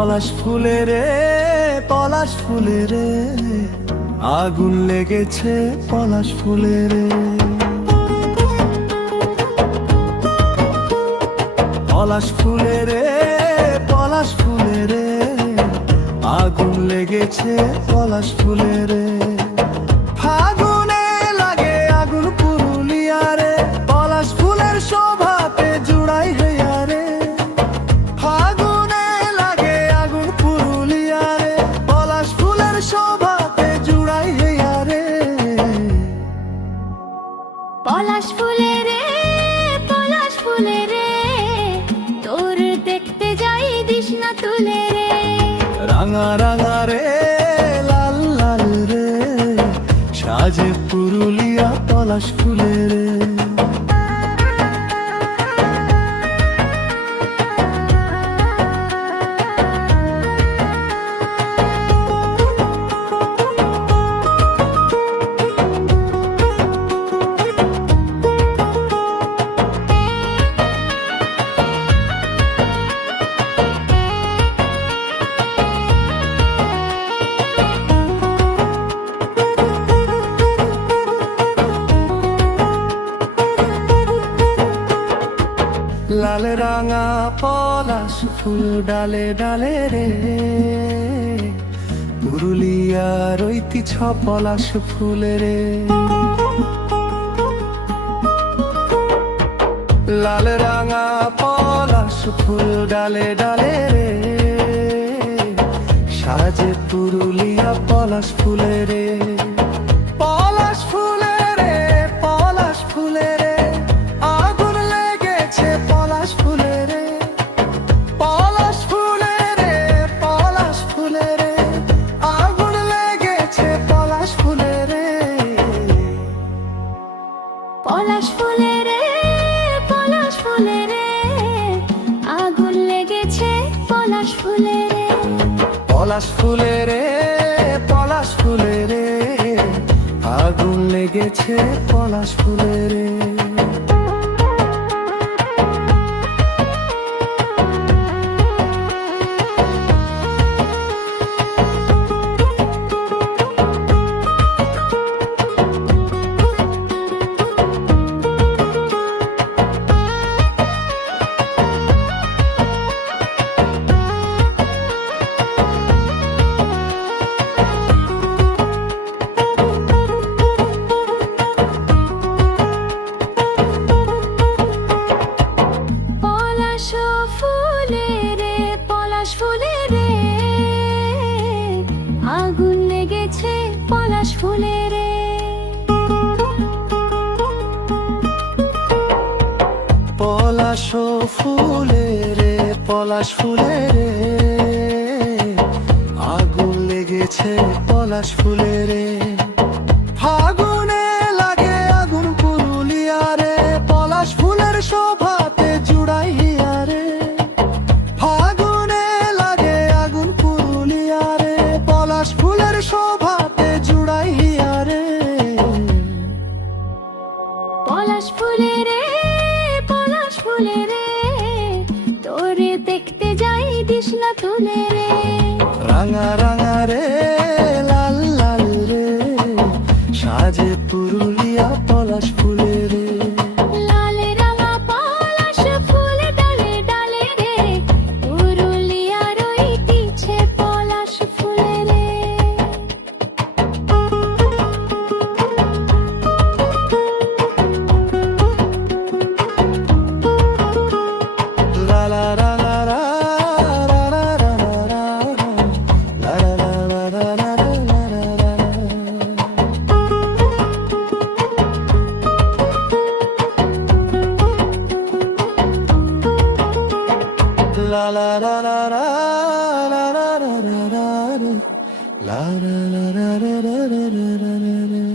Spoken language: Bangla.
পলাশ ফুলে রে, পলাশ ফুলে রে, আগুন লেগেছে পলাশ ফুলে রে। পলাশ ফুলে রে, পলাশ ফুলে রে, আগুন লেগেছে পলাশ ফুলে রে। ফাগুনে লাগে আগুন পুরুলিয়া রে, পলাশ ফুলের শোভাতে জুড়াই হইয়া রে। ফাগুনে লাগে আগুন পুরুলিয়া রে, পলাশ ফুলের শোভাতে জুড়াই হইয়া রে। পলাশ ফুলে রে, পলাশ ফুলে রে, তোর দেখতে যাই দিস না তুলে রে। রাঙা রাঙা রে, লাল লাল রে, সাজে পুরুলিয়া পলাশ ফুলে রে। লাল রাঙা পলাশ ফুল ডালে ডালে রে, পুরুলিয়ার ঐতিহ্য পলাশ ফুলে রে। লাল রাঙা পলাশ ফুল ডালে ডালে রে, সাজে পুরুলিয়া পলাশ ফুলে রে। পলাশ ফুলে রে, পলাশ ফুলে রে, আগুন লেগেছে পলাশ ফুলে রে। পলাশ ফুলে রে, পলাশ ফুলে রে, আগুন লেগেছে পলাশ ফুলে রে। পলাশ ফুলে রে, পলাশ ফুলে রে, আগুন লেগেছে পলাশ ফুলে রে। পলাশ ফুলে রে, পলাশ ফুলে রে, আগুন লেগেছে পলাশ ফুলে রে। পলাশ ফুলে রে, পলাশ ফুলে রে, আগুন লেগেছে পলাশ ফুলে রে। পলাশ ফুলে রে, পলাশ ফুলে রে, আগুন লেগেছে পলাশ ফুলে রে। ফাগুনে লাগে আগুন পুরুলিয়া রে, পলাশ ফুলের শোভাতে জুড়াই হিয়া রে। ফাগুনে লাগে আগুন পুরুলিয়া রে, পলাশ ফুলের শোভাতে জুড়াই হিয়া রে। পলাশ ফুলে রে, পলাশ ফুলে রে, তোরে দেখতে যাই দিস না তুলে রে। রাঙা রাঙা রে, লাল লাল রে, সাজে পুরুলিয়া পলাশ ফুলে রে। লাল রাঙা পলাশ ফুল ডালে ডালে রে, পুরুলিয়ার ঐতিহ্য পলাশ ফুলে রে। লা লা লা লা লা, লা লা লা লা লা, লা লা লা লা লা লা লা লা। La la la la la la la la la la la la la la la la la la la la.